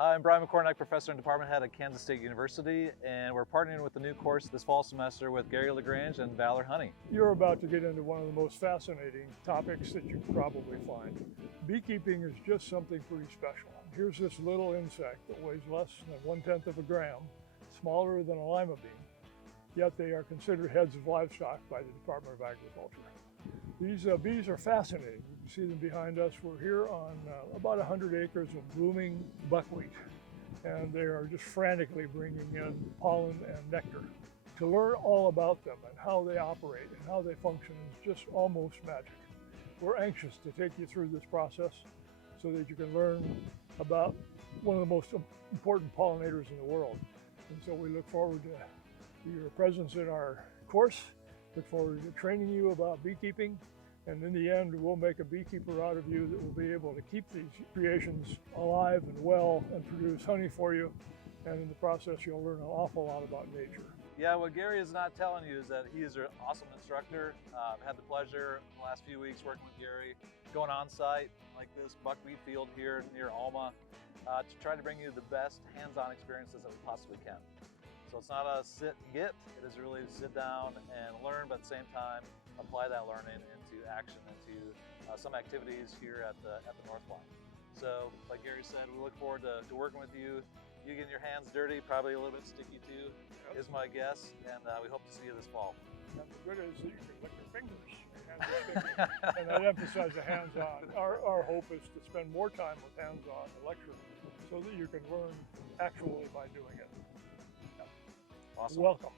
Hi, I'm Brian McCornack, Professor and Department Head at Kansas State University, and we're partnering with the new course this fall semester with Gary LaGrange and Valor Honey. You're about to get into one of the most fascinating topics that you can probably find. Beekeeping is just something pretty special. Here's this little insect that weighs less than 1/10 of a gram, smaller than a lima bean, yet they are considered heads of livestock by the Department of Agriculture. These bees are fascinating. You can see them behind us. We're here on about 100 acres of blooming buckwheat, and they are just frantically bringing in pollen and nectar. To learn all about them and how they operate and how they function is just almost magic. We're anxious to take you through this process so that you can learn about one of the most important pollinators in the world. And so we look forward to your presence in our course. Look forward to training you about beekeeping, and in the end we'll make a beekeeper out of you that will be able to keep these creations alive and well and produce honey for you, and in the process you'll learn an awful lot about nature. Yeah, what Gary is not telling you is that he is an awesome instructor. I've had the pleasure in the last few weeks working with Gary, going on site like this buckwheat field here near Alma to try to bring you the best hands-on experiences that we possibly can. So it's not a sit and get, it is really to sit down and learn, but at the same time apply that learning into action, into some activities here at the North Line. So like Gary said, we look forward to working with you. You getting your hands dirty, probably a little bit sticky too, is my guess, and we hope to see you this fall. And the good is that you can lick your fingers. Your hands are sticky. And that emphasizes the hands-on. Our hope is to spend more time with hands-on and lecturing so that you can learn actually by doing it. Awesome. Welcome.